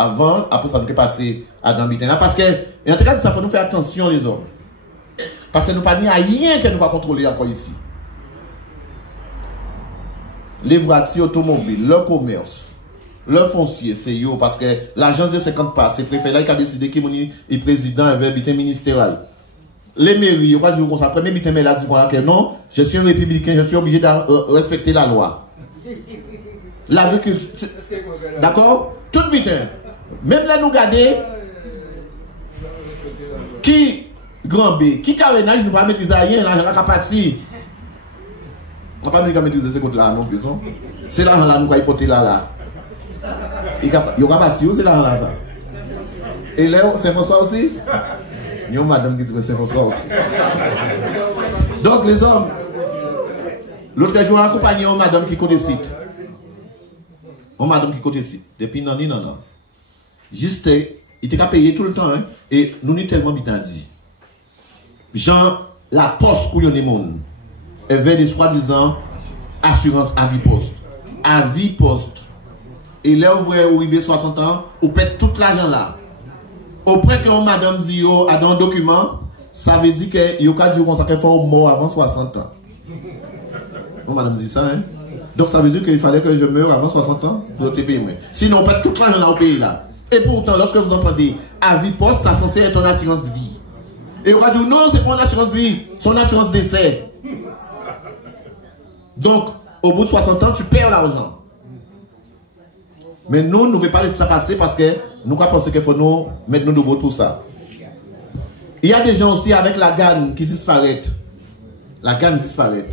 avant, après ça nous peut passer à Dambitin. Parce que, en tout cas, ça faut nous faire attention les hommes. Parce que nous pas rien que nous pas contrôler encore ici. Les voitures automobiles, le commerce, le foncier, c'est yo, parce que l'agence des 50 pas, c'est le préfet là qui a décidé qui est président avec bulletin ministériel. Les mairies, on va dire comme ça, premier bulletin mais là dit que non, je suis un républicain, je suis obligé de respecter la loi. L'agriculture, d'accord? Tout bulletin. Même là nous garder qui grand B, qui carénage nous pas maîtriser rien, l'argent là parti. On ne va pas maîtriser ce côté-là non plus. C'est l'argent là nous va y porter là. Il y a pas c'est l'argent là ça. Et là, Saint-François aussi? Il y a une madame qui dit Saint-François aussi. Donc les hommes, l'autre jour, accompagné une madame qui côté site. Une madame qui côté site. Depuis non. Juste, il était payé tout le temps. Hein, et nous n'y tellement bien dit. Genre, la poste pour les monde. Avait des soi-disant assurance à vie poste. À vie poste. Et là, vous arrivez 60 ans, vous payez tout l'argent là. Auprès que madame dit yo a dans un document, ça veut dire que yo ka dit qu'on s'est fort mort avant 60 ans. Madame dit ça, hein? Donc ça veut dire qu'il fallait que je meure avant 60 ans pour te payer moins. Sinon, on paye tout l'argent là au pays là. Et pourtant, lorsque vous entendez à vie poste, ça censé être une assurance vie. Et on va dire non, c'est pas une assurance vie, c'est une assurance décès. Donc, au bout de 60 ans, tu perds l'argent. Mais nous ne voulons pas laisser ça passer parce que nous pensons qu'il faut nous mettre nous debout pour ça. Il y a des gens aussi avec la gagne qui disparaissent. La gagne disparaît.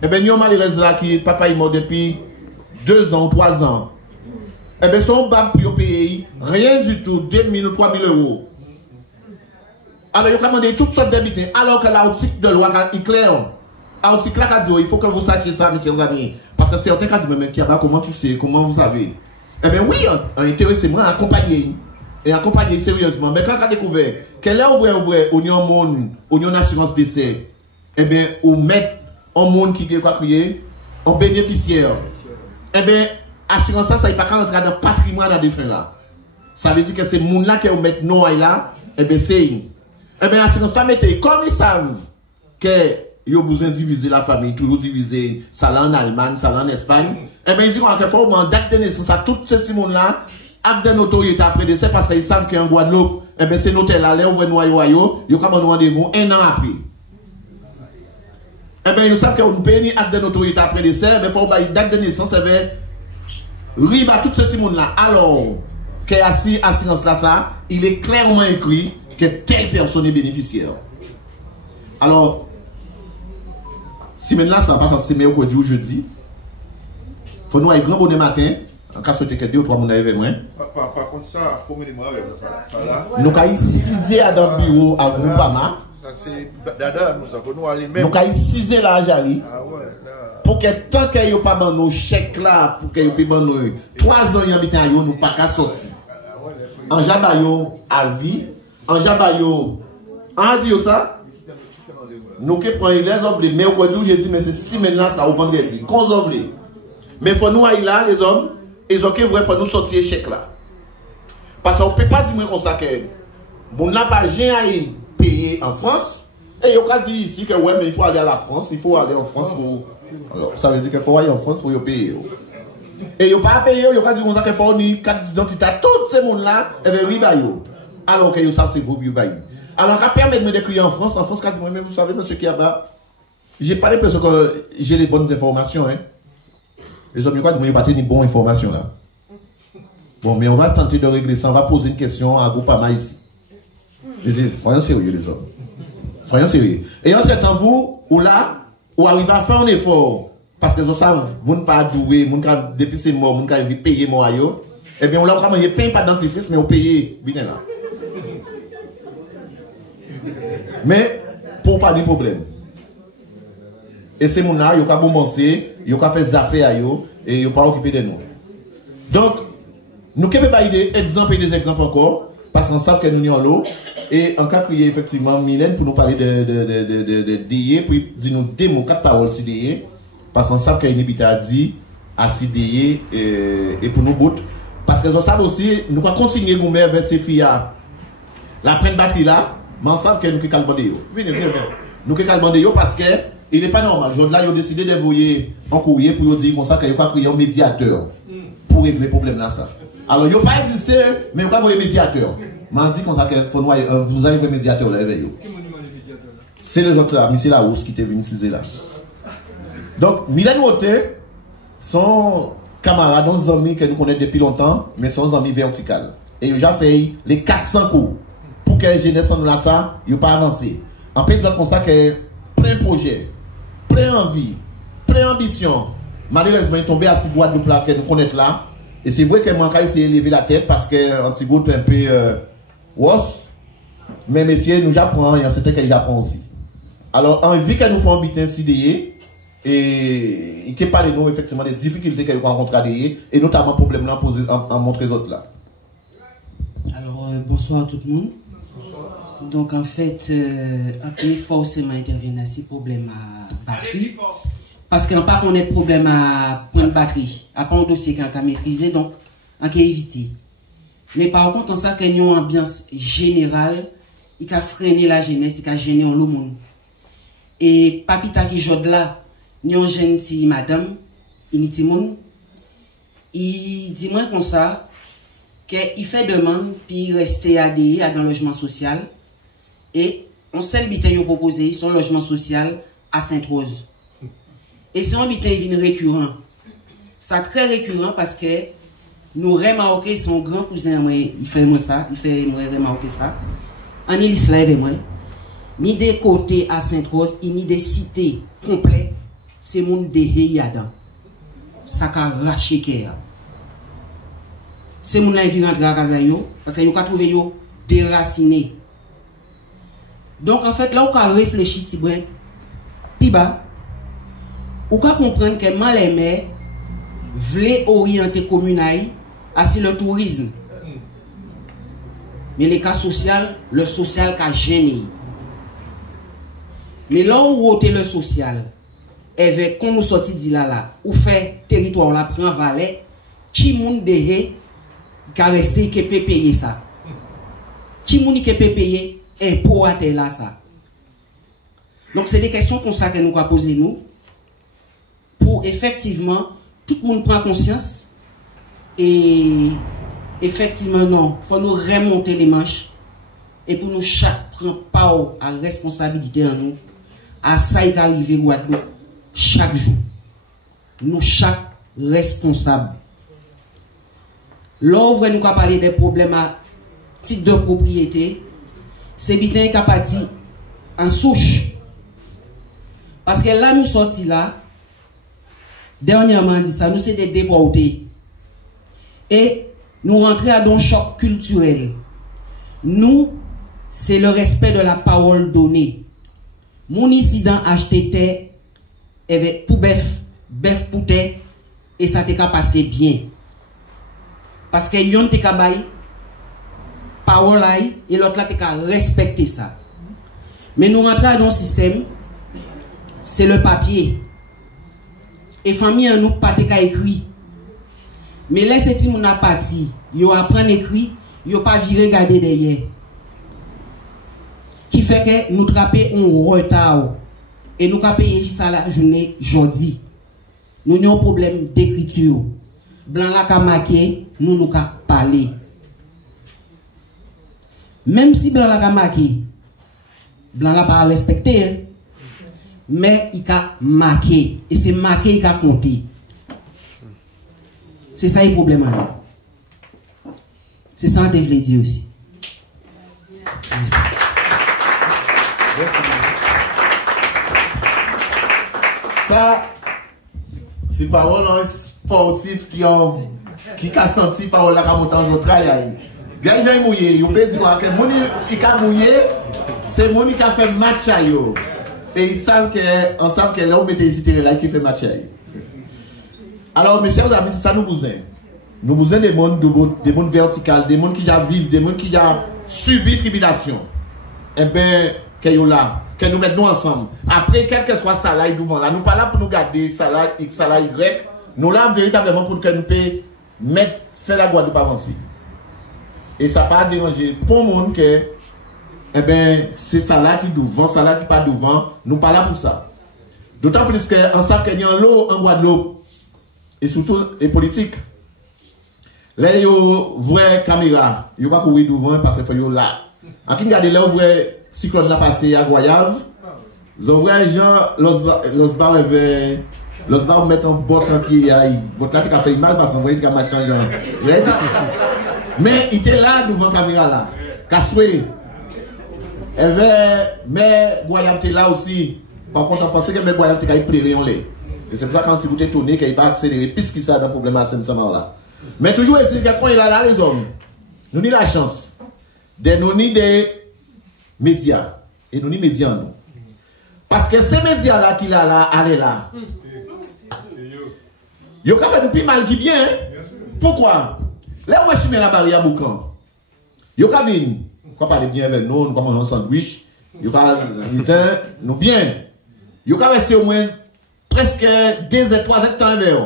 Eh bien, nous avons malheureusement là qui papa est mort depuis 2 ans, 3 ans. Eh bien, son bac pour payer rien du tout, 2 000 ou 3 000 euros. Alors, il a demandé toutes sortes d'habitants. Alors que l'article de loi est clair. L'article là dit il faut que vous sachiez ça, mes chers amis. Parce que certains cas disent mais comment tu sais, comment vous savez? Eh bien oui, intéressez-moi à accompagner. Et accompagner sérieusement. Mais quand on a découvert qu'elle est ouvert, on y a un monde, on y a une assurance décès, eh bien, on met un monde qui est quoi crier, un bénéficiaire. Eh bien, assurance ça, il ne peut pas rentrer dans le patrimoine à des fins là. Ça veut dire que c'est monde là qui est met non là, eh bien, c'est. Eh bien, assurance ça mettez, comme ils savent que ils ont besoin de diviser la famille, toujours diviser, ça là en Allemagne, ça là en Espagne. Eh bien, ils disent qu'on faut un date de naissance à tout ce petit monde-là, acte de notoriété après décès, parce qu'ils savent qu'en Guadeloupe, eh bien, c'est noté là, là, on va noyer, ils ont comme un rendez-vous 1 an après. Eh bien, ils savent qu'on paye acte de notoriété après décès, mais il faut une date de naissance, eh bien, rive à tout ce petit monde-là. Alors, que assurance là, ça, il est clairement écrit que telle personne est bénéficiaire. Alors, si maintenant ça passe, c'est mercredi ou jeudi, il faut nous avoir un grand bonnet matin, en cas souhaité que 2 ou 3 personnes avec moi. Par contre, ça, il faut me moi avec ça là. Nous avons 6 heures dans le bureau à Groupama. Ça, c'est dada, nous avons nous aller même. Nous avons 6 heures là, Jari. Ah ouais, là. Pour que tant qu'il n'y ait pas de nos chèques là, pour qu'il n'y ait pas de 3 ans, nous ne pouvons pas sortir. En Jabayo, à vie. En Jabayo, on dit ça? Nous qui prenons les offres les mercredi ou jeudi, mais c'est 6 semaines là, ça au vendredi. Qu'on offre. Mais il faut nous aller là, les hommes, et ok, il faut nous sortir chèque là. Parce qu'on ne peut pas dire comme ça que on n'a pas rien à payer en France. Et il a dit ici que ouais, mais il faut aller à la France, il faut aller en France pour. Alors, ça veut dire qu'il faut aller en France pour payer. Et il n'a pas payé, il a dit comme ça qu'il faut une carte d'identité à tous ces monde là, et bien, oui, alors que vous savez, c'est vous, oui, alors, ça permet de me décrire en France, quand dit, mais vous savez, monsieur Kiaba, j'ai pas l'impression que j'ai les bonnes informations. Hein. Les hommes, quoi, ils n'ont pas tenu bonnes informations là. Bon, mais on va tenter de régler ça, on va poser une question à Groupama ici. Soyons sérieux, les hommes. Soyons sérieux. Et entre-temps, vous, ou là, ou arrivez à faire un effort, parce que vous savez, vous n'avez pas doué, depuis c'est mort, vous n'avez pas payé mort, eh bien, on l'a vraiment, il paye pas de dentifrice, mais on paye, bien là. Mais, pour pas de problème. Et c'est mon là, il y a bon penser, il y a fait des affaires, et il n'y a pas occupé de nous. Donc, nous pouvons pas des exemples et des exemples encore, parce qu'on sait que nous sommes en l'eau, et en cas qu'il y ait effectivement Mylène pour nous parler de DIE, puis dire nous 2 mots, 4 paroles sur DIE, parce qu'on sait qu'il y a une épita dit à DIE, et pour nous bout, Parce que nous savons aussi, nous allons continuer à gommer vers ces filles. La prenne batterie là, mais on sait que nous allons bander. Venez. Nous allons bander parce que il n'est pas normal. Aujourd'hui, ils ont décidé d'envoyer un courrier pour dire comme ça qu'il n'y a pas créé un médiateur pour régler le problème là. Ça. Alors, il n'y a pas existé, mais il n'y a pas un médiateur. Mais on dit comme ça qu'il faut vous avez un médiateur là. C'est les autres là, mais c'est la hausse qui est venue ici là. Donc, Mylène Woté sont camarades, nos amis que nous connaissons depuis longtemps, mais sont amis verticales. Et ils ont fait les 400 coups pour que la jeunesse en là ça, ils n'ont pas avancé. En fait, comme ça, qu'il y a plein de projets, plein d'envie, plein d'ambition. Malheureusement, il est tombé à six boîtes de plats que nous connaissons là. Et c'est vrai que moi, j'ai essayé de lever la tête parce que Antigo est un peu was. Mais messieurs, nous apprenons, il y a certains qui apprennent aussi. Alors, envie que nous faisons un bitin CDE, et qui parle nous effectivement des difficultés que nous rencontrons et notamment problème là posé en montrer les autres là. Alors bonsoir à tout le monde. Donc en fait un pays forcément intervient à ces problèmes à batterie parce qu'on pas qu'on ait problème à point de batterie à pas un dossier qu'on a maîtrisé donc on a éviter. Mais par contre on sait qu'il y a une ambiance générale il a freiné la jeunesse il a gêné le monde et papita qui jode là nous gentil madame, il dit moi comme ça, qu'il fait demande, puis il reste adhéré à un logement social, et on sait le bitin proposé, son logement social à Sainte-Rose. Et c'est un bitin récurrent. C'est très récurrent parce que nous remarquons son grand cousin, il fait moi ça, il fait moi remarquer ça. En il avec moi, ni des côtés à Sainte-Rose, ni des cités complètes. C'est mon déhé yadan. Ça a raché kéa. C'est mon là qui rentre à casa yo parce que yo ka trouvé yo déraciné. Donc en fait là on a réfléchi ti brin. Pi bas ou ka comprendre que mal aimé vle orienter commune à le tourisme. Mais les cas social, le social ka gêné. Mais là où ôter le social avec quand nous sorti dit là ou fait territoire la prend valet qui moun dehé qui resté qui peut payer ça qui moun qui peut payer impôt à tel là ça donc c'est des questions comme ça que nous va poser nous pour effectivement tout le monde prend conscience et effectivement non faut nous remonter les manches et pour nous chaque prend part à responsabilité en nous à ça il arrive Guadeloupe chaque jour, nous chaque responsable. L'ouvre nous a parlé des problèmes à titre de propriété, c'est bien qu'on a dit en souche. Parce que là, nous sortis là, dernièrement dit ça, nous c'est des déportés. Et nous rentrons dans un choc culturel. Nous, c'est le respect de la parole donnée. Mon incident acheté avec pour bœuf pouté et ça t'est passé bien parce que yon t'es kabay parole et l'autre là t'es respecter ça mais nous rentrons dans un système c'est le papier et famille nous pas t'es écrit mais là c'est si mon a parti yo apprendre écrit yo pas virer regarder derrière qui fait que nous trapper un retard. Et nous avons payé ça la journée jeudi. Nous avons un problème d'écriture. Blanc la ka marqué, nous nous avons parlé. Même si blanc la ka marqué, blanc la pas respecté, hein? Mais il a marqué. Et c'est marqué, il a compté. C'est ça le problème. C'est ça que je voulais dire aussi. Merci. Ça, c'est parole sportif qui a senti parole la monter en travail. Gars, j'ai mouillé, vous pouvez dire que mon il a mouillé, c'est mon qui a fait match à yo. Et ils savent que là où mettez ici là qui fait match à yo. Alors mes chers amis, c'est ça nous besoin. Nous besoin des mondes verticales, des mondes qui vivent, des mondes qui ont subi tribulation. Eh bien, que là, que nous mettons ensemble. Après, quel que soit ça là, devant là, nous pas là pour nous garder ça là, X, ça là, Y. Nous là véritablement pour que nous puissions mettre fait la Guadeloupe avancer. Et ça n'a pas dérangé pour le monde que, eh ben, c'est ça là qui devant, ça là qui pas devant, nous pas là pour ça. D'autant plus qu'on sait qu'il y a un lot en Guadeloupe, et surtout les politiques. Là, il y a une vraie caméra, il n'y a pas courir devant parce qu'il faut là. En qui regarde là, vrai cyclone là passé à Goyave, ils ont vrai gens, los bar mettent en botte en pied, botte là qui a fait mal parce qu'on voit qu'il a marché en genre. Mais il était là devant la caméra là, cassoué. Mais Goyave était là aussi. Par contre, on pensait que mes Goyave était pléré en lait. Et c'est pour ça quand il était tourné, qu'il va accélérer, puisqu'il s'est dans le problème à Saint-Samar là. Mais toujours est-il que quand il est là, les hommes, nous avons la chance de nous ni des médias. Et nous ni médias nous. Parce que ces médias-là qu'il a là, allez là. Ils ont fait du plus mal qui bien. Pourquoi? Là où je suis la barrière boucan. Ils ont fait quoi parler bien avec nous, nous manger un sandwich. Ils ont fait nous bien. Ils ont resté au moins presque 2 et 3 ans avec eux.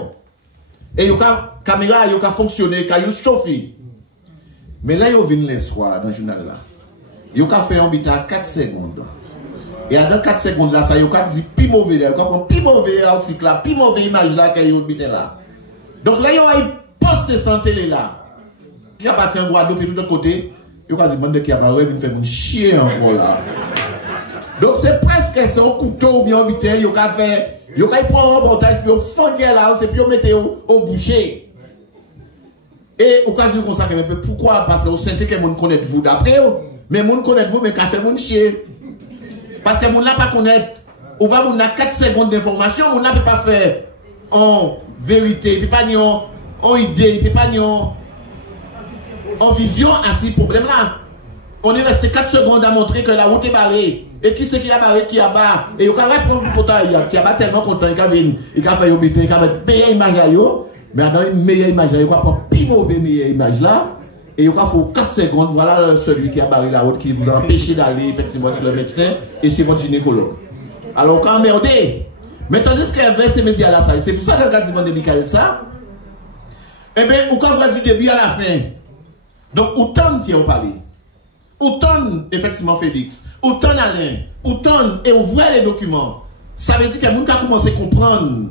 Et ils ont caméra, ils ont fonctionné, ils ont chauffé. Mais là, ils ont vu les soirs dans le journal là. Ils ont fait un bit à 4 secondes. Et dans 4 secondes là, ça, ils ont dit plus mauvais, ils ont plus mauvais article là, plus mauvais image là qu'ils ont bit là. Donc là, ils ont posté sans télé là. Qui appartient à Guadeloupe et tout de côté, ils ont dit, demandé qui a pas ouais, ils fait mon chier encore là. Donc c'est presque un couteau ou bien un bitin, ils ont fait. Yo kay prend un montage puis on fond là, c'est puis on mette au boucher. Et au cas où on s'en mais pourquoi parce que on sentait que moun connaît vous d'après mais moun connaît vous mais qu'a fait moun chier. Parce que moun n'a pas connaître ou pas moun a 4 secondes d'information, moun n'a pas faire en vérité, puis pas ni en idée, puis pas ni en vision à ce problème là. On est resté 4 secondes à montrer que la route est barrée. Et qui c'est qui a barré, qui a barré. Et il y a un content, qui a tellement content, il a fait un bitin, il a fait une meilleure image à eux. Mais dans une meilleure image, il a pas plus mauvaise meilleure image là. Et il a fait 4 secondes, voilà celui qui a barré la route, qui vous a empêché d'aller effectivement chez le médecin et chez votre gynécologue. Alors quand merdé. Mais tandis qu'il y avait ces médias là, c'est pour ça que quand il de Michael ça, eh bien, ou quand vous du début à la fin. Donc, autant qui ont parlé. Autant effectivement Félix, autant Alain, autant et ouvrir les documents. Ça veut dire que les gens ont commencé à comprendre.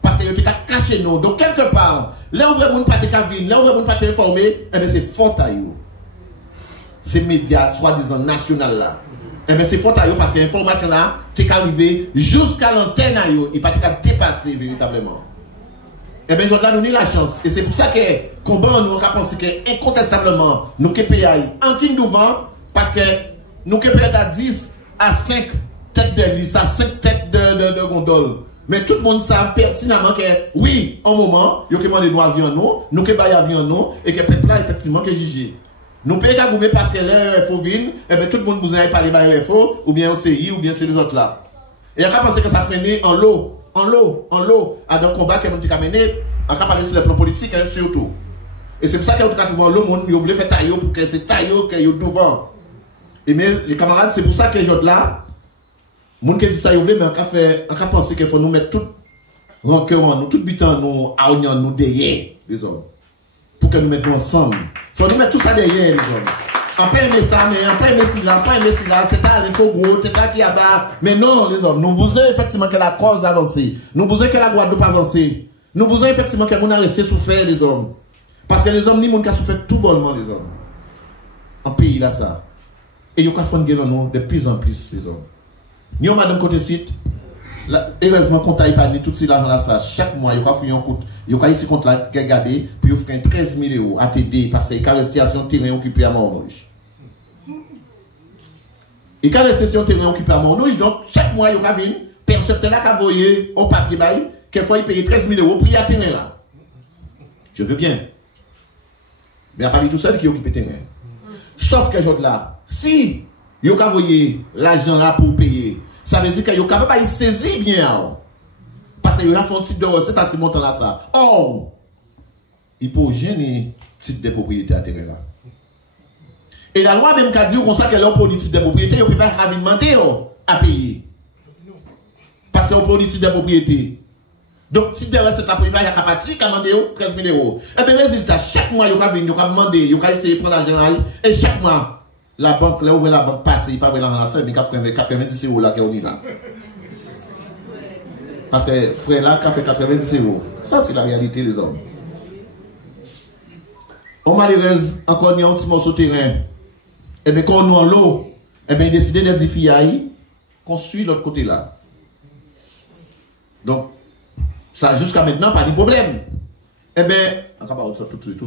Parce qu'ils ont caché nous. Donc quelque part, là où les gens pas venir, là où les gens pas informer, eh bien c'est faute à eux. Ces médias, soi-disant national là. Eh bien c'est faute à eux parce que l'information là, t'es arrivé jusqu'à l'antenne à eux. Il pas dépasser véritablement. Eh bien, Jordan, nous avons la chance. Et c'est pour ça que, combat, nous avons pensé que, incontestablement, nous avons payé en qui nous vend, parce que nous avons payé à 10 à 5 têtes de liste, à 5 têtes de gondole. Mais tout le monde sait pertinemment que, oui, en moment, nous avons demandé nos avions, nous avons payé avions, nous, et que le peuple là, effectivement, que jugé. Nous payons à gouverner parce que l'RFO vient, et bien tout le monde vous a parlé de l'RFO, ou bien au CI, ou bien c'est les autres là. Et on a pensé que ça freinait en l'eau. En l'eau, à un combat que nous avons mené, on a parlé sur le plan politique, hein, surtout. Et c'est pour ça que nous avons le monde, nous voulons faire taillot pour que c'est taillot qui est devant. Et mais les camarades, c'est pour ça que je là, les gens qui disent ça, mais on a pensé qu'il faut nous mettre tout rancœur en nous, tout butin nous, à nous derrière, les hommes. Pour que nous mettions ensemble. Il faut nous mettre tout ça derrière, les hommes. On peut aimer ça, mais on peut aimer cela, on peut aimer cela, c'est un peu gros, c'est un qui a bas. Mais non, les hommes, nous besoin effectivement que la cause avance. Nous besoin que la Guadeloupe avance. Nous besoin effectivement que nous resté souffert, les hommes. Parce que les hommes, ni monde qui a souffert tout bonnement, les hommes. En pays là, ça. Et ils ont fait nous de plus en plus, les hommes. Nous, madame côté site, heureusement, quand tu as parlé tout ce là, ça, chaque mois, ils ont fait un coup. Ils ont ici contre la garder, puis ils ont fait 13 000 € à t'aider parce qu'ils ont resté sur un terrain occupé à Montrouge. Ils ont resté sur un terrain occupé à Montrouge, donc chaque mois, ils ont fait personne là qui a envoyé un papier, quelquefois ils payaient 13 000 € pour y aller terrain là. Je veux bien. Mais il n'y a pas tout seul qui occupe le terrain. Sauf que je là, si ils ont envoyé l'argent là pour payer, ça veut dire qu'ils ont capable de saisir bien. Parce qu'il y a un type de recette à ce montant-là, ça. Or, il peut gêner le titre de propriété à terrain là. Et la loi même qu'a dit qu'on sait que leur politique de propriété, il ne peut pas demander à payer. Parce que leur politique de propriété. Donc, si derrière cette après, il y a capacité, qui a demandé 13 000 euros. Et bien, résultat, chaque mois, il y a venir, il y a demandé, il y a essayé de prendre l'argent, et chaque mois, la banque, là où la banque passe, il n'y a pas vraiment la seule, mais il y a 90 euros là qui est au là. Parce que frère là, qui a fait 90 euros. Ça, c'est la réalité des hommes. On malheureusement, encore il y a un petit morceau de terrain. Et bien, quand on est en l'eau, et bien, il a décidé d'édifier, construire l'autre côté là. Donc, ça, jusqu'à maintenant, pas de problème. Eh bien, on va parler de ça tout de suite.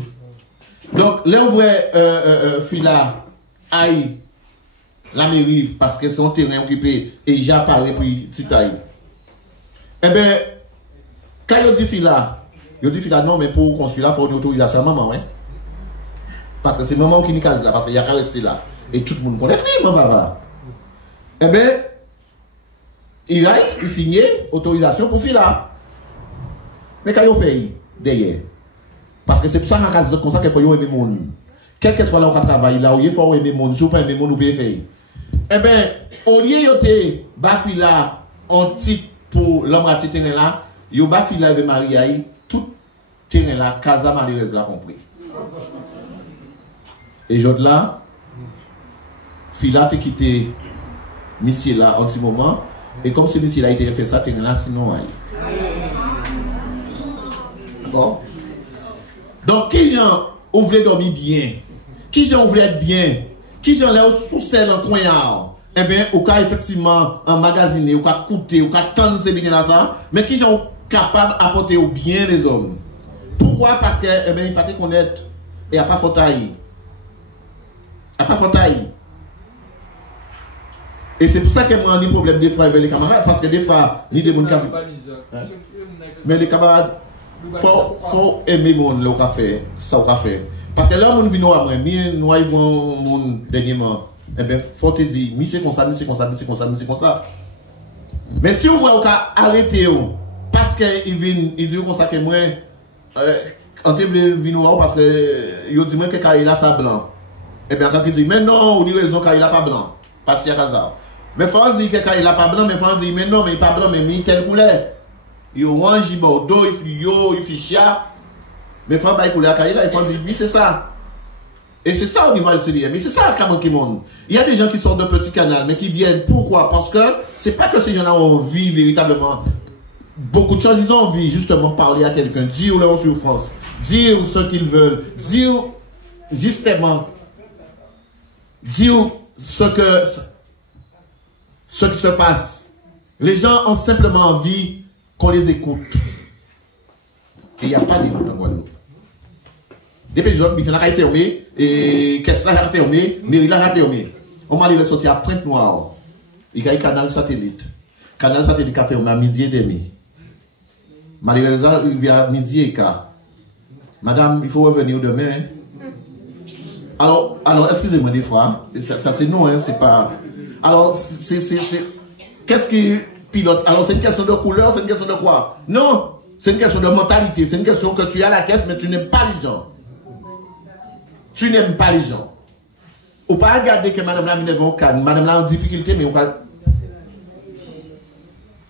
Donc, là, on voit Fila aille la mairie parce que son terrain occupé et il a apparu pour Titaï. Eh bien, quand il dit Fila, non, mais pour construire là, il faut une autorisation à maman, hein? Parce que c'est maman qui n'est pas là, parce qu'il y a qu'à rester là. Et tout le monde connaît, oui, maman va. Eh bien, il signe autorisation pour Fila. Mais quand il fait derrière, parce que c'est pour ça qu'en cas de comme ça qu'il faut aimer le monde. Quel que soit là où on travaille, là où il faut aimer le monde, si vous ne pouvez pas aimer le monde, vous pouvez faire. Eh bien, au lieu de Bafila en titre pour l'homme à ce terrain là, il y a Bafila et Marie, tout terrain là, Casa malheureuse l'a compris. Et je là, Fila a quitté Monsieur là en petit moment, et comme si Monsieur là a été fait ça, terrain là, sinon, d'accord? Donc, qui gens voulaient dormir bien? Qui gens voulaient être bien? Qui gens là sous celle en coin? Eh bien, au cas effectivement emmagasiner, au cas coûter, au cas tendre ces biens là ça, mais qui sont capables d'apporter au bien les hommes. Pourquoi? Parce que eh bien, il pas te connaître et a pas faut tailler. A pas faut tailler. Et c'est pour ça que moi on a des problèmes des fois avec les camarades, parce que des fois, ni des gens qui mais les camarades faut aimer mon le café, ça au café. Parce que là on vient à moi, nous arrivons mon dernièrement. Eh bien, faut te dire, mais c'est comme ça, mais c'est comme ça, mais c'est comme ça, mais c'est comme ça. Mais si on voit arrêter, parce qu'il vient, il dit comme ça que moi, on te veut venir parce que il dit moi que Kaila ça blanc. Eh bien, quand il dit, mais non, on dit raison Kaila pas blanc, pas de Kaza. Mais faut dire que Kaila pas blanc, mais faut dire, mais non, mais il pas blanc, mais il telle couleur. Il orange, il bordeaux, il fait chia. Mais faut pas couleur Kaila, il faut dire, oui, c'est ça. Et c'est ça au niveau de CDM. Mais c'est ça le monde. Il y a des gens qui sortent d'un petit canal, mais qui viennent. Pourquoi? Parce que c'est pas que ces gens-là ont envie véritablement. Beaucoup de choses, ils ont envie justement parler à quelqu'un, dire leur souffrance, dire ce qu'ils veulent, dire justement, dire ce qui se passe. Les gens ont simplement envie qu'on les écoute. Et il n'y a pas d'écoute en Guadeloupe. Depuis que j'ai fermé, et qu'est-ce que a fermé, mais il a fermé. On m'a sorti à Pointe-Noire. Il y a un canal satellite. Canal satellite a fermé à midi et demi. Malheureusement, il vient à midi et quart. Madame, il faut revenir demain. Alors excusez-moi des fois. Ça c'est non, hein, c'est pas. Alors, qu'est-ce qui pilote? Alors, c'est une question de couleur, c'est une question de quoi? Non, c'est une question de mentalité. C'est une question que tu as à la caisse, mais tu n'aimes pas les gens. Tu n'aimes pas les gens. Ou pas regarder que madame là vient au calme, madame là en difficulté, mais on va.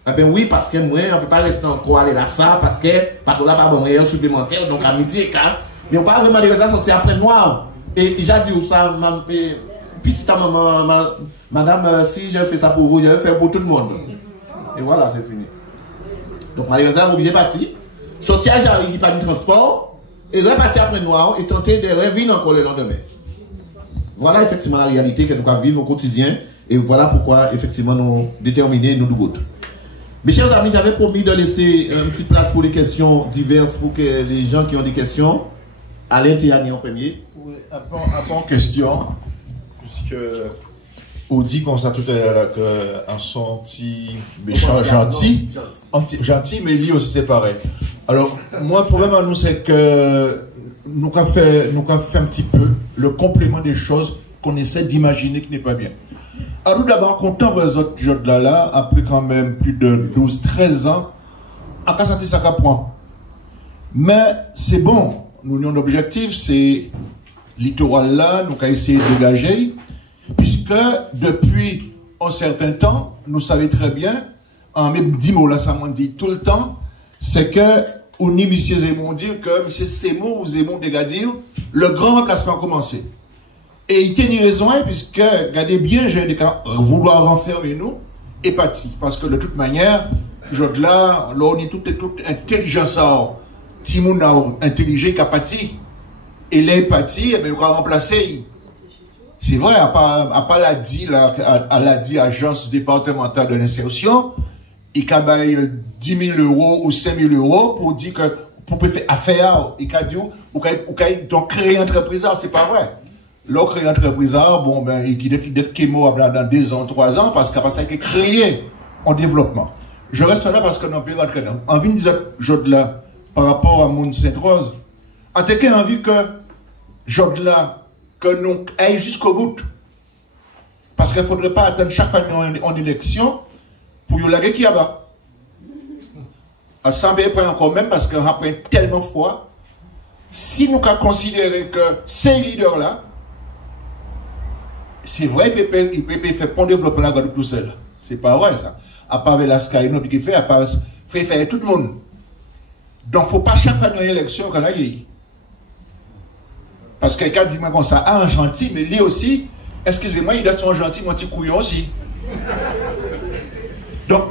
Ah ben oui, parce que moi, on ne peut pas rester encore aller là ça, parce que patron là pas bon rien supplémentaire, donc à midi et quart. Mais on ne peut pas vraiment les raisons sortir après moi. Et j'ai dit ça, petite maman, madame, si je fais ça pour vous, je vais faire pour tout le monde. Et voilà, c'est fini. Donc malheureusement, on est obligé de partir. Sortir à Jarry qui pas de transport. Et repartir après noir et tenter de revenir encore le lendemain. Voilà effectivement la réalité que nous vivons au quotidien. Et voilà pourquoi effectivement nous déterminer nous doubout. Mes chers amis, j'avais promis de laisser une petite place pour les questions diverses pour que les gens qui ont des questions, Alain Théani en premier. Oui, avant question, puisque on dit comme ça tout à l'heure qu'un senti méchant, gentil, mais lui aussi c'est pareil. Alors, moi, le problème à nous, c'est que nous avons fait un petit peu le complément des choses qu'on essaie d'imaginer qui n'est pas bien. Alors, d'abord, content de les autres gens là, après quand même plus de 12-13 ans, à qu'à sentir ça qu'à point. Mais c'est bon, nous avons un objectif, c'est littoral là, nous avons essayé de dégager, puisque depuis un certain temps, nous savons très bien, en même 10 mots là, ça m'en dit tout le temps, c'est que, on dit M. Zemmour dire que M. Zemmour ou Zemmour dire le grand remplacement a commencé. Et il tenait raison, puisque, regardez bien, j'ai des cas, vouloir renfermer nous, est parti. Parce que de toute manière, là, on est toute intelligence, Timoun intelligent, qui a parti. Et là, il est parti, et bien, on va remplacer. C'est vrai, à part la dit agence départementale de l'insertion, il a 10 000 euros ou 5 000 euros pour dire que, pour faire affaire, il a dit, ou donc créer entreprise, c'est pas vrai. Là, créer entreprise, bon, ben, il est mort dans 2 ans, 3 ans, parce qu'après ça, il est créé en développement. Je reste là parce que nous peut rentrer là. Envie de dire, là, par rapport à Moun Sainte-Rose, en tout cas, envie que, là, que nous aillons jusqu'au bout. Parce qu'il ne faudrait pas attendre chaque fois en élection pour y aller qui y a bas. À s'embêter pas encore même parce qu'on a tellement foi. Si nous considérons que ces leaders-là, c'est vrai qu'il peut faire pour développer la Guadeloupe tout seul. C'est pas vrai ça. À part Velascarino qui fait, à part faire tout le monde. Donc il ne faut pas chaque fois dans l'élection qu'on a eu. Parce que quelqu'un dit moi comme ça, ah, gentil, mais lui aussi, excusez-moi, il doit être gentil, mon petit couillon aussi. Donc,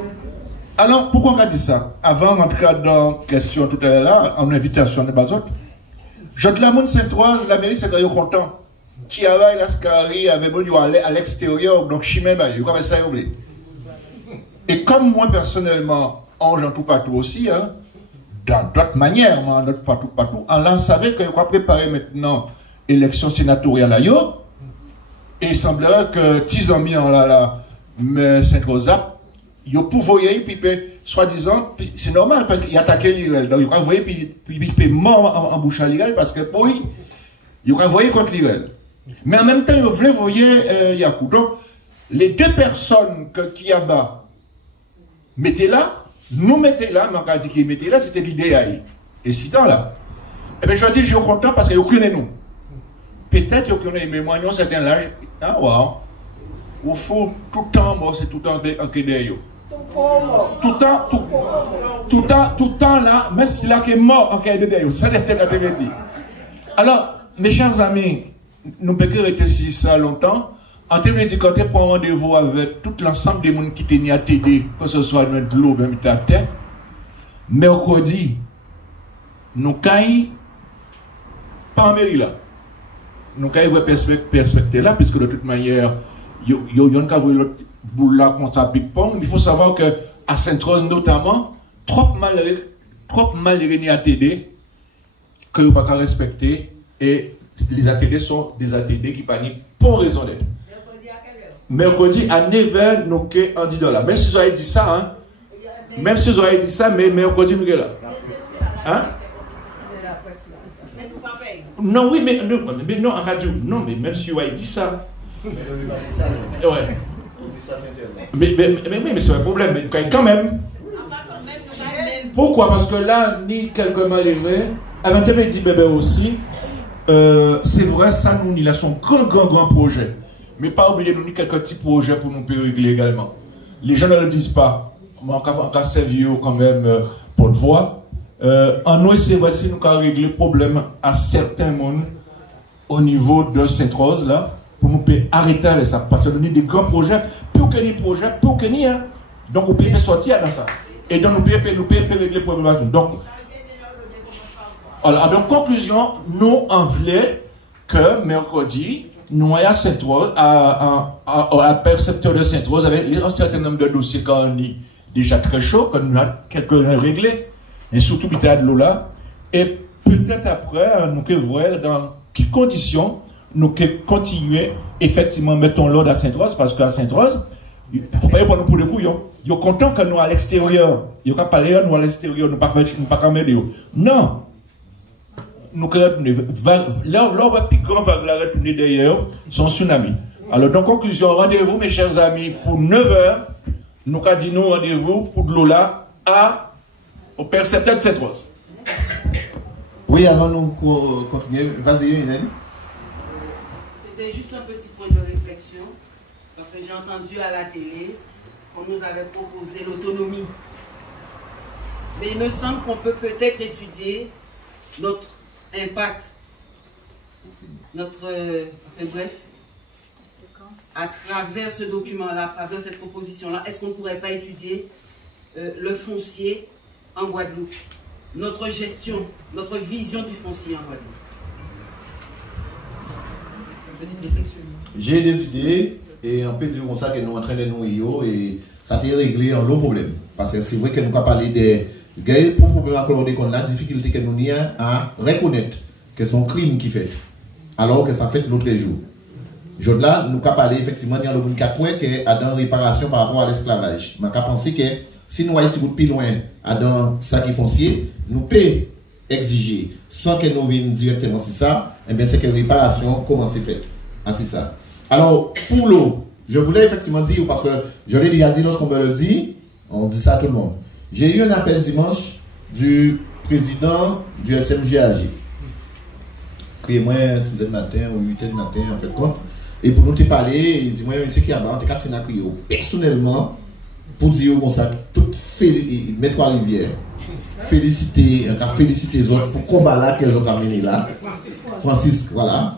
alors, pourquoi on a dit ça? Avant, en tout cas, dans la question tout à l'heure, là, en invitation de Bazot, la Moun Sainte-Rose, la mairie, c'est d'ailleurs content. Qui avait la Scari, avait bon, à l'extérieur, donc chimène, il y avait ça, oublié. Et comme moi, personnellement, j'en tout partout aussi, hein, dans d'autres manières, moi, partout, on savait qu'on va préparer maintenant l'élection sénatoriale à Yo, et il semblerait que Tizami, mais Sainte-Rosa, il pouvoyait, puis soi-disant, c'est normal, parce qu'il attaquait l'Irel. Donc, il va envoyer, puis il peut mort en bouche à l'Irel, parce que pour lui, il va envoyer contre l'Irel. Mais en même temps, il voulait envoyer Yakou. Donc, les 2 personnes qui y a bas, mettez là, nous mettez là, mais quand dit qu'il mettait là, c'était l'idée. Et si dans là, eh bien, je dis, je suis content parce que vous connaissez nous. Peut-être que vous connaissez, mais moi, non, c'est un âge. Ah, wow. Au fond, tout le temps, moi, c'est tout le temps en Kédéo. Tout le temps là, même si là qui est mort en Kédéo, ça l'était la dit. Alors, mes chers amis, nous pouvons rester ici ça longtemps. En termes de quand on prend rendez-vous avec tout l'ensemble des gens qui tenaient à t'aider, que ce soit dans le globe, même à terre, mercredi, nous caillons pas en mairie là. Nous caillons perspective là, puisque de toute manière, il y a un cas où l'autre boule là contre un ping-pong. Il faut savoir que à Sainte-Rose notamment, trop mal réunis à t'aider, que vous ne pouvez pas respecter, et les ATD sont des ATD qui paniquent pour raison d'être. Mercredi à 9h, nous sommes en $10. Même si vous avez dit ça, hein? Même si vous avez dit ça, mais mercredi, nous sommes là. Hein? Non, oui, mais non, en radio. Non, mais même si vous avez dit ça. Ouais. Mais c'est un problème. Mais quand même. Pourquoi? Parce que là, ni quelques malheureux, avant de dit bébé aussi, c'est vrai, ça nous, il a son grand projet. Mais pas oublier nous quelques petits projets pour nous régler également. Les gens ne le disent pas. Mais en cas sérieux quand même pour de voix. En nous, c'est vrai si nous avons réglé le problème à certains mondes au niveau de Sainte-Rose là, pour nous arrêter avec ça. Parce que nous avons des grands projets, pour que ni projet, pour que ni hein. Donc on peut sortir dans ça. Et donc nous pouvons régler le problème. Donc, alors, en conclusion, nous en voulons que mercredi, nous à Sainte-Rose, à percepteur de Sainte-Rose, avec un certain nombre de dossiers qu'on a déjà très chauds, que nous avons quelques réglés, et surtout de l'eau là, et peut-être après, nous pouvons voir dans quelles conditions nous pouvons continuer, effectivement, mettons l'ordre à Sainte-Rose, parce qu'à Sainte-Rose, il ne faut pas y prendre pour le couillon. Ils sont contents que nous à l'extérieur, ils ne sont pas parler nous à l'extérieur, nous ne pouvons pas camélé. Non! Nous leur plus grand va la retourner d'ailleurs, son tsunami. Alors, donc, conclusion, rendez-vous, mes chers amis, pour 9h. Nous avons dit nous rendez-vous pour de l'eau là au percepteur de Sainte-Rose. Oui, avant nous continuer, vas-y, Hélène. C'était juste un petit point de réflexion, parce que j'ai entendu à la télé qu'on nous avait proposé l'autonomie. Mais il me semble qu'on peut peut-être étudier notre impact, enfin bref, à travers ce document-là, à travers cette proposition-là. Est-ce qu'on ne pourrait pas étudier le foncier en Guadeloupe, notre gestion, notre vision du foncier en Guadeloupe? Petite réflexion. J'ai des idées et on peut dire comme ça que nous entraînons nous et ça t'est réglé en l'eau problème. Parce que c'est vrai que nous avons parlé des pour problème à la difficulté que nous avons à reconnaître que c'est un crime qui fait, alors que ça fait l'autre jour. Là, nous avons parlé effectivement de l'homme qui a dans réparation par rapport à l'esclavage. Je pense que si nous allons plus loin dans ça qui est foncier, nous pouvons exiger sans que nous venions directement sur ça, et bien c'est que la réparation commence à être faite. Ah, c'est ça. Alors, pour l'eau, je voulais effectivement dire, parce que je l'ai déjà dit lorsqu'on me le dit, on dit ça à tout le monde. J'ai eu un appel dimanche du président du SMGAG. Criez-moi 6h du matin ou 8h du matin, en fait, compte. Et pour nous te parler, il dit, moi, monsieur qui a barré, personnellement, pour dire comme ça, toute Maître Rivière, féliciter les autres pour le combat là qu'ils ont amené là. Francis, voilà.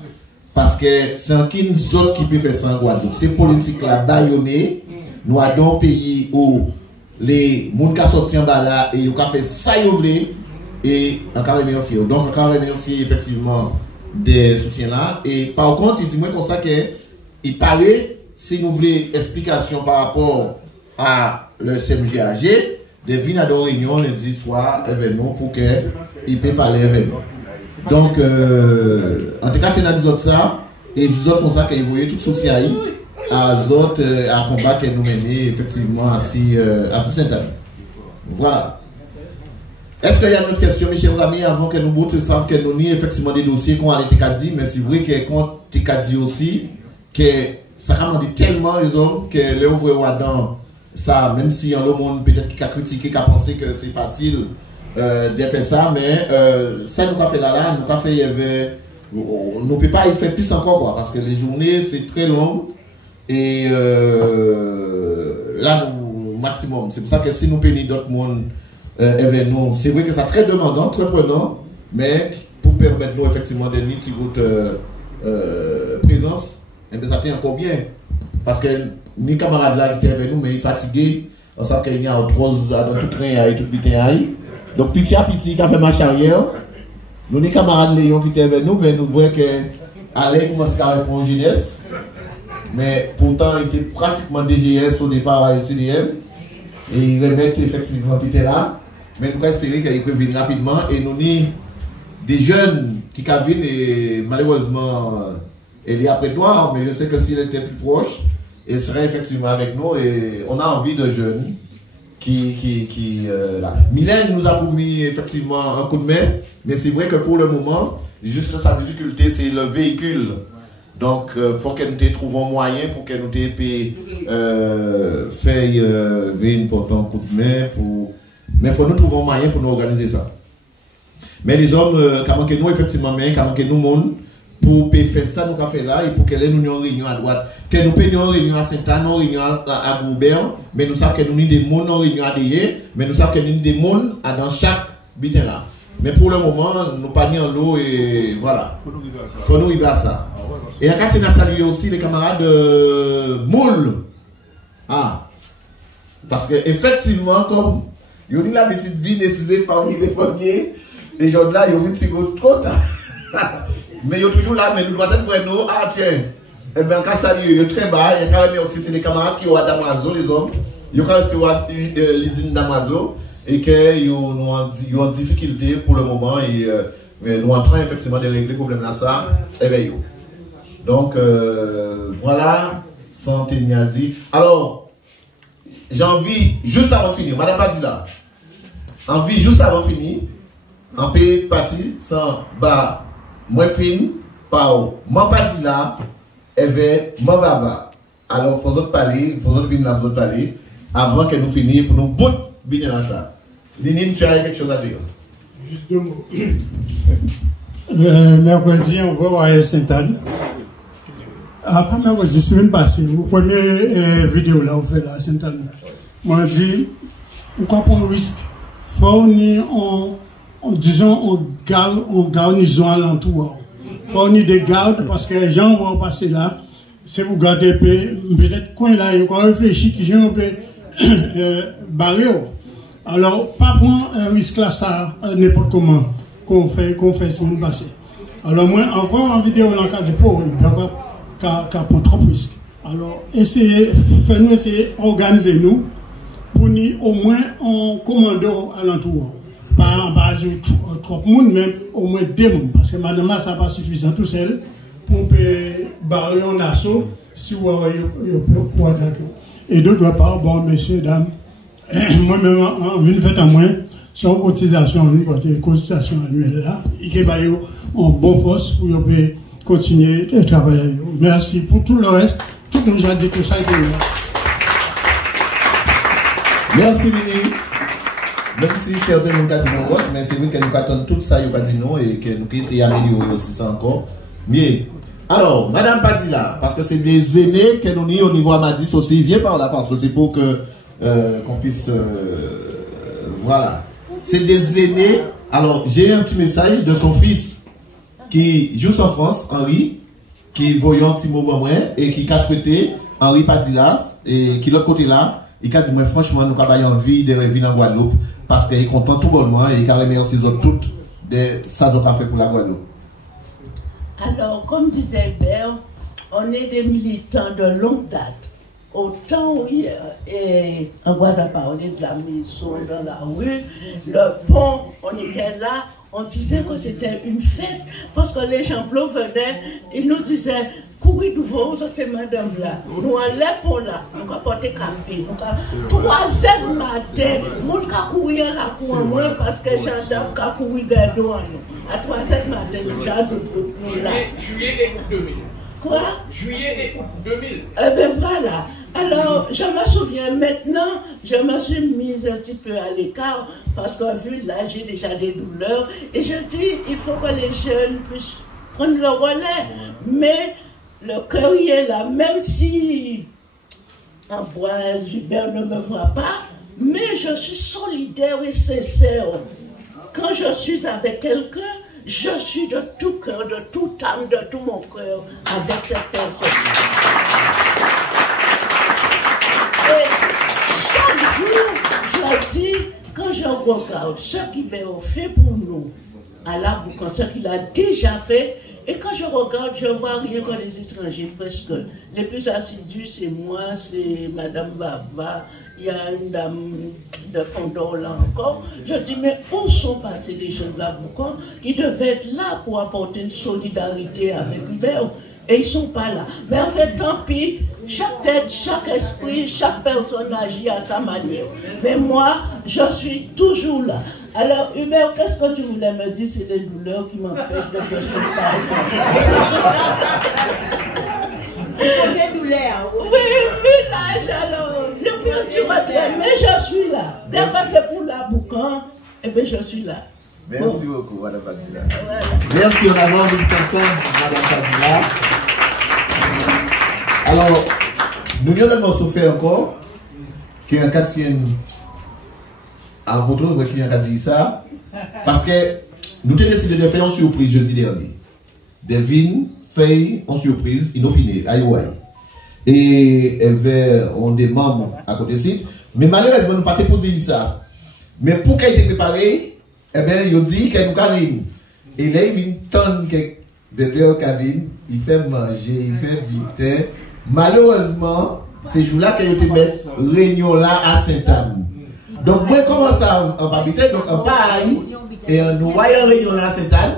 Parce que c'est un qui nous autres qui peut faire ça en Guadeloupe. Ces politiques-là, baïonnés, nous avons un pays où les gens qui sont sortis en bas là et ils ont fait ça, et encore remercier. Donc, encore remercier effectivement des soutiens là. Et par contre, il dit moi comme ça qu'il paraît, si nous voulons explication par rapport à le CMGAG, de venir à des réunions le 10 soir événement pour qu'il puisse parler événement. Donc, en tout cas, c'est des autres ça, et des autres comme ça qu'ils voyaient tout soutien à autres à combat que nous menons effectivement à Saint-Anne. Voilà. Est-ce qu'il y a une autre question, mes chers amis, avant que nous boutions, savent que nous avons effectivement des dossiers qu'on a été dit, mais c'est vrai que quand tu as dit aussi que ça a dit tellement les hommes que les ouvriers dans ça, même si le monde peut-être qui a critiqué, qui a pensé que c'est facile de faire ça, mais ça nous a fait là, nous a fait, on ne peut pas y faire plus encore, quoi, parce que les journées c'est très long et là, nous, maximum. C'est pour ça que si nous payons d'autres monde événements, c'est vrai que c'est très demandant, très prenant, mais pour permettre nous effectivement de nier votre présence, et bien ça tient encore bien. Parce que mes camarades là qui étaient avec nous, mais ils sont fatigués, on sait qu'il y a arthrose dans tout train et tout bitin. Donc petit à petit, qui a fait marche arrière, nous les camarades Léon qui étaient avec nous, mais nous voyons que Alain commence à répondre en jeunesse. Mais pourtant, il était pratiquement DGS au départ à LCDM. Et il remet effectivement qui était là. Mais nous espérons qu'il peut venir rapidement. Et nous avons des jeunes qui viennent et malheureusement, elle est après toi, mais je sais que s'il était plus proche, il serait effectivement avec nous. Et on a envie de jeunes qui là. Mylène nous a promis effectivement un coup de main, mais c'est vrai que pour le moment, juste sa difficulté, c'est le véhicule. Donc, il faut que nous trouvions un moyen pour que nous faire un coup de main. Mais il faut nous trouver un moyen pour nous organiser ça. Mais les hommes, quand nous, effectivement, quand nous, monde, pour faire ça, nous avons fait là, et pour que nous ayons une réunion à droite, que nous ayons une réunion à Saint-Anne, une réunion à Goubert, mais nous savons que nous avons des mondes en réunion à Deye, mais nous savons que nous avons des mondes dans chaque bitin là. Mais pour le moment, nous pas en l'eau et voilà. Il faut nous arriver à ça. Et à Katina saluer aussi les camarades de Moule. Ah. Parce que effectivement, comme ils ont dit la petite vie décisée parmi les premiers, les gens là, ils ont vu un petit peu trop tard. Mais ils sont toujours là, mais nous doit être vraiment, ah tiens, eh bien, quand saluer, ils sont très bas, il y a quand même aussi, c'est des camarades qui ont à Damaso, les hommes, ils ont quand même l'usine Damaso, et qu'ils ont en difficulté pour le moment, et nous sommes en train effectivement de régler le problème là, ça, et bien, donc, voilà, santé m'a dit. Alors, j'ai envie, juste avant de finir, madame Padilla, envie juste avant de finir, en pays parti sans bas, moi fin, par moi Padilla, et vers moi vava. Alors, il faut parler, il faut venir là, vous parler, avant que nous finissions pour nous bout bien dans ça. Lénine, tu as quelque chose à dire? Juste deux mots. Mercredi, on va voir Saint-Anne. Après mercredi, semaine passée, vous première vidéo là, on fait là, Saint-Anne. Moi, je dis, pourquoi prendre un risque? faut disons, on garnison alentour. Faut des gardes parce que les gens vont passer là. C'est pour garder peut-être qu'on là, il faut réfléchir qu'ils ont barré. Alors, pas prendre un risque là, ça, n'importe comment, qu'on fait semaine passée. Alors, moi, avant, en vidéo, dans le cas du pauvre, il n'y a pas qu'à prendre trop de risques. Alors, faites-nous essayer d'organiser nous, pour nous, au moins, en commando alentour. Pas du trop de monde, mais au moins 2 monde. Parce que madame, ça n'est pas suffisant tout seul pour barrer un assaut si vous avez attaquer. Et d'autre part, bon, messieurs, dames, moi-même, en une fête à moi, sur cotisation, une cotisation annuelle là, et qui va en bonne force pour continuer de travailler. Merci pour tout le reste. Tout le monde a dit tout ça. Merci, Lili. Même si certains nous ont dit non, mais c'est vrai que nous attendons tout ça, nous dit non, et que nous essayons d'améliorer aussi ça encore. Mieux. Alors, Madame Padilla, parce que c'est des aînés que nous avons au niveau Amadis aussi, viens par là, parce que c'est pour que qu'on puisse. Voilà. C'est des aînés. Alors, j'ai un petit message de son fils qui joue en France, Henri, qui voyant un petit mot pour moi, et qui a souhaité Henri Padillas, et qui l'autre côté là, il a dit, moi, franchement, nous avons envie de revenir en Guadeloupe, parce qu'il est content tout bonnement, et il a remercié toutes de ça qu'on a fait pour la Guadeloupe. Alors, comme disait Hubert, on est des militants de longue date. Autant oui, on voit ça parler de la maison dans la rue, le pont, on était là, on disait que c'était une fête, parce que les gens venaient, ils nous disaient, courir devant, c'était madame là, nous allons pour là, nous allons porter café, nous allons 3h du matin, nous allons courir la cour moins parce que gendarme allons courir garder nous. À 3h du matin, déjà, nous là. Juillet et août 2000. Quoi? Juillet et août 2000. Eh bien voilà. Alors, je me souviens maintenant, je me suis mise un petit peu à l'écart parce que vu là, j'ai déjà des douleurs. Et je dis, il faut que les jeunes puissent prendre le relais. Mais le cœur y est là, même si Ambroise Hubert ne me voit pas, mais je suis solidaire et sincère. Quand je suis avec quelqu'un, je suis de tout cœur, de toute âme, de tout mon cœur avec cette personne. Et chaque jour, je dis, quand je regarde ce qu'il a fait pour nous, à la Boucan, ce qu'il a déjà fait, et quand je regarde, je vois rien que les étrangers, presque. Les plus assidus, c'est moi, c'est Madame Bava, il y a une dame de Fondor là encore. Je dis, mais où sont passés les gens de la Boucan qui devaient être là pour apporter une solidarité avec Hubert? Et ils ne sont pas là. Mais en fait, tant pis, chaque tête, chaque esprit, chaque personne agit à sa manière. Mais moi, je suis toujours là. Alors, Hubert, qu'est-ce que tu voulais me dire? C'est les douleurs qui m'empêchent de te soutenir. Des douleurs. Oui, village, alors, le petit retrait, mais je suis là. Des fois, c'est pour la Boucan, et bien je suis là. Merci beaucoup, Madame Padilla. Voilà. Merci, on a vraiment content, Madame Padilla. Alors, nous venons de morceau fait encore, qui est un quatrième à votre qui a dit ça, parce que nous avons décidé de faire une surprise jeudi dernier. Devine fait une surprise inopinée, aïe. Et on des membres à côté site, mais malheureusement, nous ne pouvons pas pour dire ça. Mais pour qu'elle ait préparé, eh bien, il dit qu'elle nous carine. Et là, il vient tonne de bébé cabine, il fait manger, il fait vite. Malheureusement, ces jours-là, qu'elle a mis réunion là à Sainte-Anne. Donc, moi, comment ça en habiter, donc en pareil, et nous voyons réunion là à Sainte-Anne,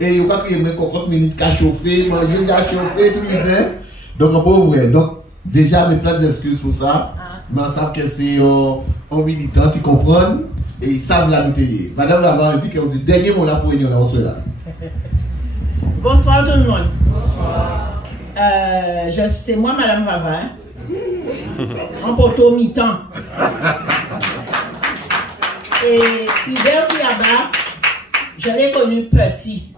et il y a 40 minutes qu'à chauffer, manger, qu'à chauffer, tout le temps. Donc, on peut ouvrir. Donc, déjà, mes plein d'excuses pour ça. Mais on sait que c'est un militant, ils comprennent. Et ils savent la bouteille. Madame Vavin, et puis qu'on dit dernier mot là pour réunion là, on se là. Bonsoir tout le monde. Bonsoir. C'est moi, Madame Vavin. En poteau mi-temps. Et Hubert là-bas, je l'ai connu petit.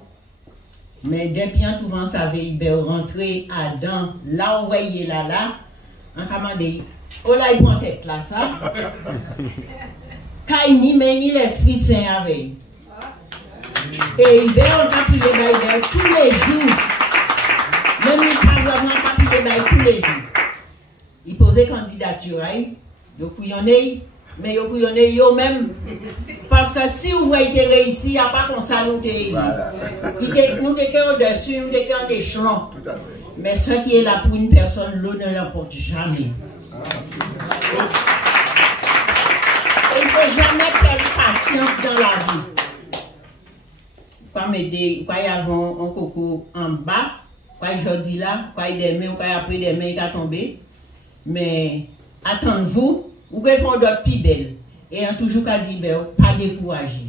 Mais depuis un tout vent, savait Hubert rentrer à Dan, là où vous voyez là, en commandé. Oh là, il prend tête là, ça. Quand ni mais ni l'Esprit Saint avec. Et il va prier tous les jours. Même il pas vraiment prier tous les jours. Il posait candidature, il couillonnait, mais il couillonnait eux-mêmes. Parce que si vous voyez réussi, il n'y a pas qu'on ça nous nous au-dessus, nous en échelon. Mais ce qui est là pour une personne, l'eau ne l'emporte jamais. Il ne faut jamais perdre patience dans la vie. Quand il y a un coco en bas, quand il y a quand il y a des mains, quand il y a après des mains qui sont tombées. Mais attendez-vous, vous pouvez faire d'autres plus belles. Et on toujours qu'à dire, pas décourager.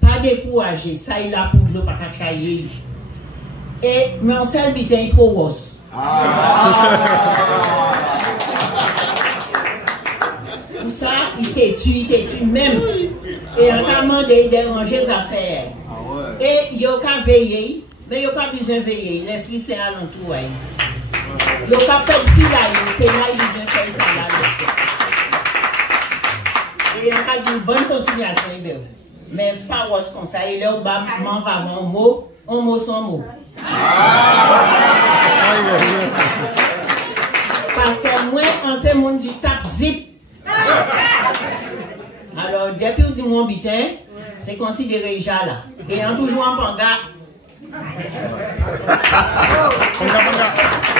Pas décourager, ça il a pour l'eau, pas qu'à chailler. Et mais on sait le bitin trop grosse. Pour ça, il t'étue même. Et on t'a demandé de déranger les affaires. Et il y a qu'à veiller, mais il n'y a pas besoin de veiller. L'Esprit Saint alentour. Il n'y a pas de fil là, c'est là qu'il vient faire ça là. Et on a dit une bonne continuation. Mais pas rose comme ça. Et là, on va avoir un mot sans mot. Parce que moi, on sait monde du tap zip. Alors, depuis que mon bitin, c'est considéré déjà là. Et on toujours en panga.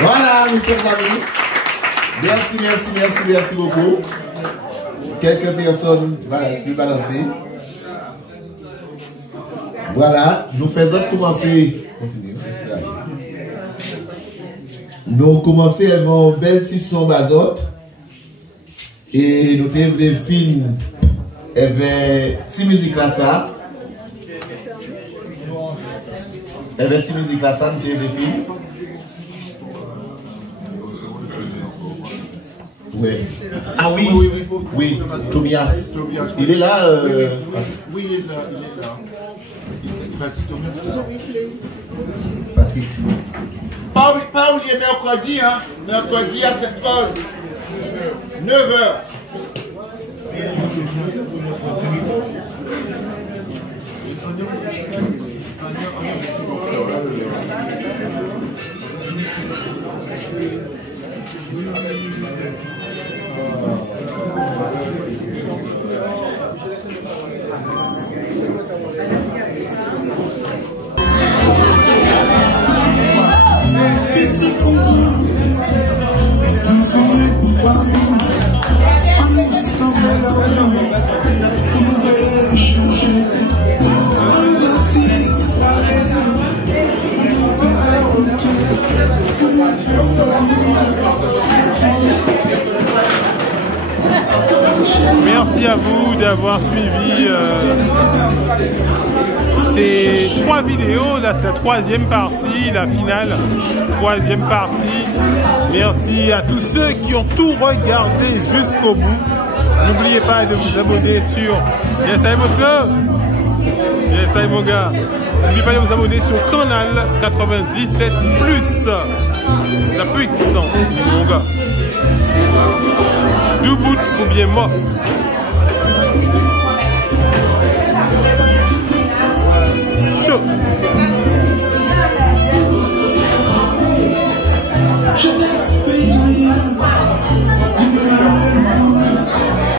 Voilà, mes chers amis. Merci beaucoup. Quelques personnes vont balancer. Voilà, nous faisons commencer. Continuez. Nous commençons avec un bel petit son bazote. Et nous avons des films avec petite musique là ça. Avec petite musique là ça, nous avons des films. Oui. Ah oui, Tobias. Il est là. Oui, il est là. Patrick. Pas oublier mercredi, hein. Mercredi à cette heure. 9h. Merci à vous d'avoir suivi ces 3 vidéos. Là, c'est la 3e partie, la finale, 3e partie. Merci à tous ceux qui ont tout regardé jusqu'au bout. N'oubliez pas de vous abonner sur YesI mon gars. N'oubliez pas de vous abonner sur Canal 97+. La puissance, mon gars. Debout ou bien mort.